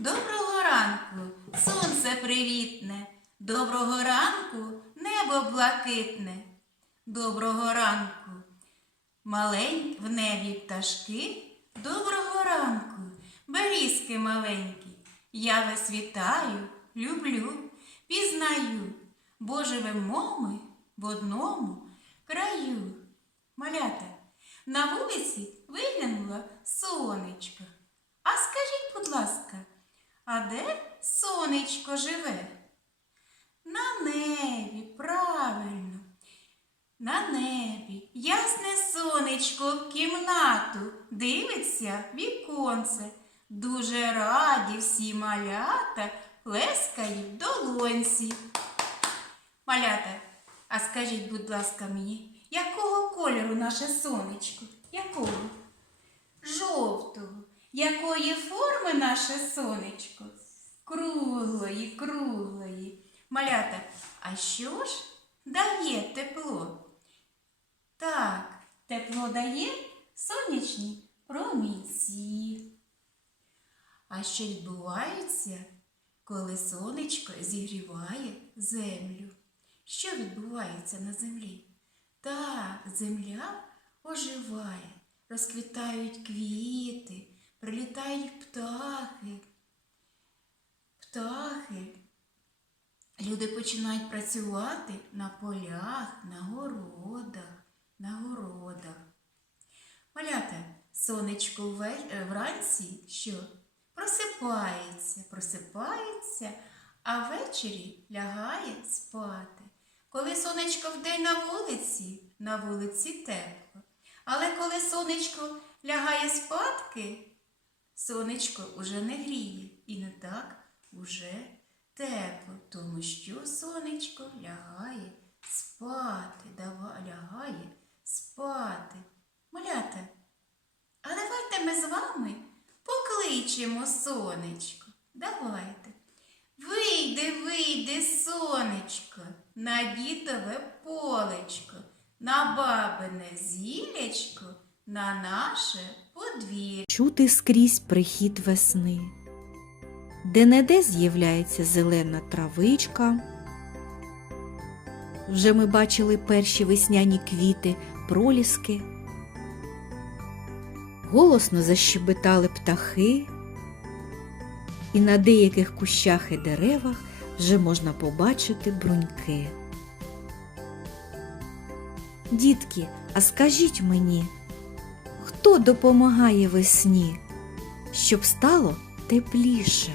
Доброго ранку, сонце привітне, доброго ранку, небо блакитне. Доброго ранку, маленькі в небі пташки. Доброго ранку, берізки маленькі. Я вас вітаю, люблю, пізнаю, бо живемо ми в одному краю. Малята, на вулиці виглянуло сонечко. А скажіть, будь ласка, а де сонечко живе? На небі, правильно. На небі ясне сонечко в кімнату дивиться віконце. Дуже раді всі малята плескають долонці. Малята, а скажіть, будь ласка, мені, якого кольору наше сонечко? Якого? Жовтого. Якої форми наше сонечко? Круглої, круглої. Малята, а що ж дає тепло? Так, тепло дає сонячні промінці. А що відбувається, коли сонечко зігріває землю? Що відбувається на землі? Так, земля оживає, розквітають квіти, прилітають птахи. Птахи. Люди починають працювати на полях, на городах, на городах. Малята, сонечко е, вранці що? Просипається, просипається, а ввечері лягає спати. Коли сонечко вдень на вулиці, на вулиці тепло. Але коли сонечко лягає спадки, сонечко уже не гріє і не так уже тепло, тому що сонечко лягає спати, дава, лягає спати. Малята, а давайте ми з вами покличемо сонечко. Давайте. Вийди, вийди, сонечко, на дідове полечко, на бабине зілячко, на наше подвір'я. чути скрізь прихід весни, де неде з'являється зелена травичка. Вже ми бачили перші весняні квіти, проліски. Голосно защебетали птахи, і на деяких кущах і деревах вже можна побачити бруньки. Дітки, а скажіть мені, хто допомагає весні, щоб стало тепліше?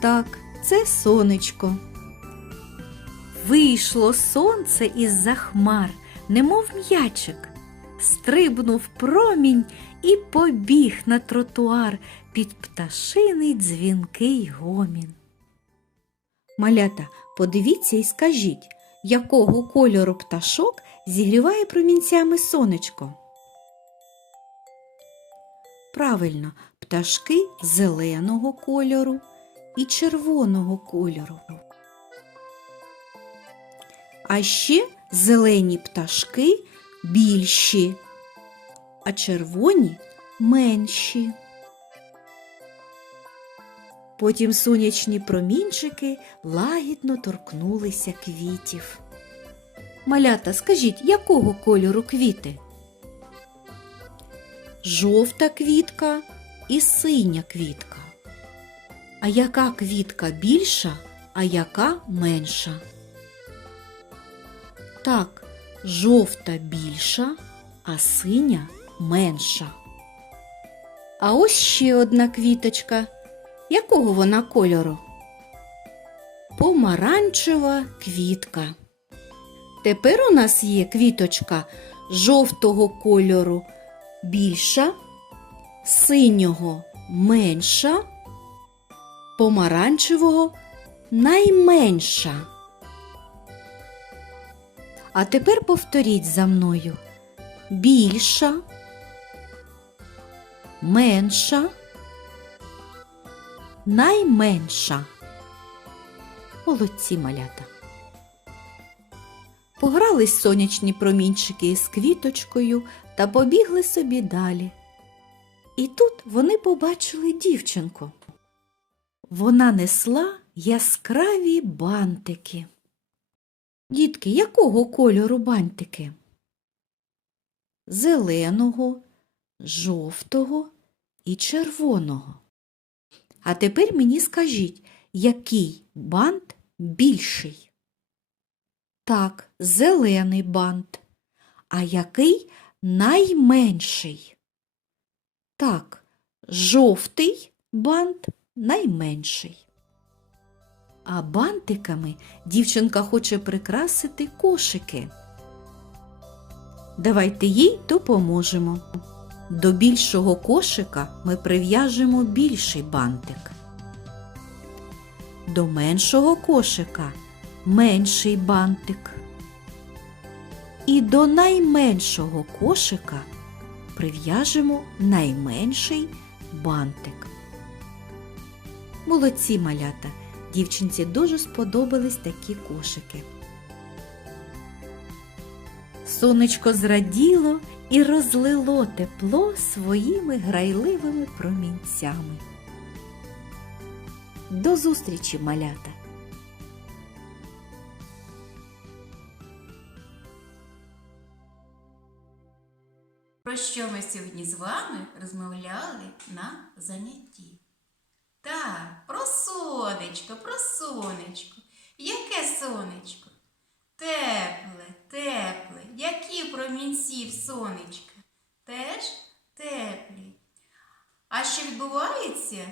Так, це сонечко. Вийшло сонце із-за хмар, немов м'ячик, стрибнув промінь і побіг на тротуар під пташиний дзвінкий гомін. Малята, подивіться і скажіть, якого кольору пташок зігріває промінцями сонечко? Правильно, пташки зеленого кольору і червоного кольору. А ще зелені пташки більші, а червоні менші. Потім сонячні промінчики лагідно торкнулися квітів. Малята, скажіть, якого кольору квіти? Жовта квітка і синя квітка. А яка квітка більша, а яка менша? Так, жовта більша, а синя менша. А ось ще одна квіточка. Якого вона кольору? Помаранчева квітка. Тепер у нас є квіточка жовтого кольору більша, синього менша, помаранчевого найменша. А тепер повторіть за мною більша, менша, найменша. Молодці малята. Погрались сонячні промінчики з квіточкою та побігли собі далі. І тут вони побачили дівчинку. Вона несла яскраві бантики. Дітки, якого кольору бантики? Зеленого, жовтого і червоного. А тепер мені скажіть, який бант більший? Так, зелений бант. А який найменший? Так, жовтий бант найменший. А бантиками дівчинка хоче прикрасити кошики. Давайте їй допоможемо. До більшого кошика ми прив'яжемо більший бантик. До меншого кошика менший бантик. І до найменшого кошика прив'яжемо найменший бантик. Молодці малята! Дівчинці дуже сподобались такі кошики. Сонечко зраділо і розлило тепло своїми грайливими промінцями. До зустрічі, малята! Про що ми сьогодні з вами розмовляли на занятті? Так, про сонечко, про сонечко. Яке сонечко? Тепле, тепле. Які промінці в сонечка? Теж теплі. А що відбувається,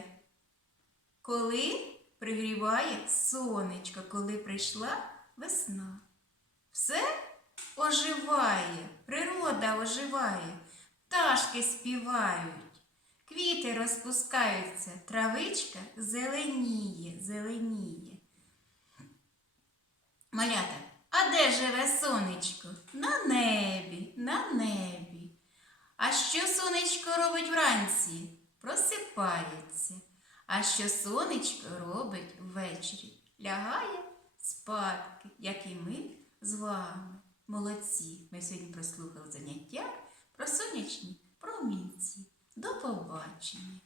коли пригріває сонечко, коли прийшла весна? Все оживає, природа оживає, пташки співають, квіти розпускаються, травичка зеленіє, зеленіє. Малята, а де живе сонечко? На небі, на небі. А що сонечко робить вранці? Просипається. А що сонечко робить ввечері? Лягає спадки, як і ми з вами. Молодці! Ми сьогодні прослухали заняття про сонячні промінці. До побачення!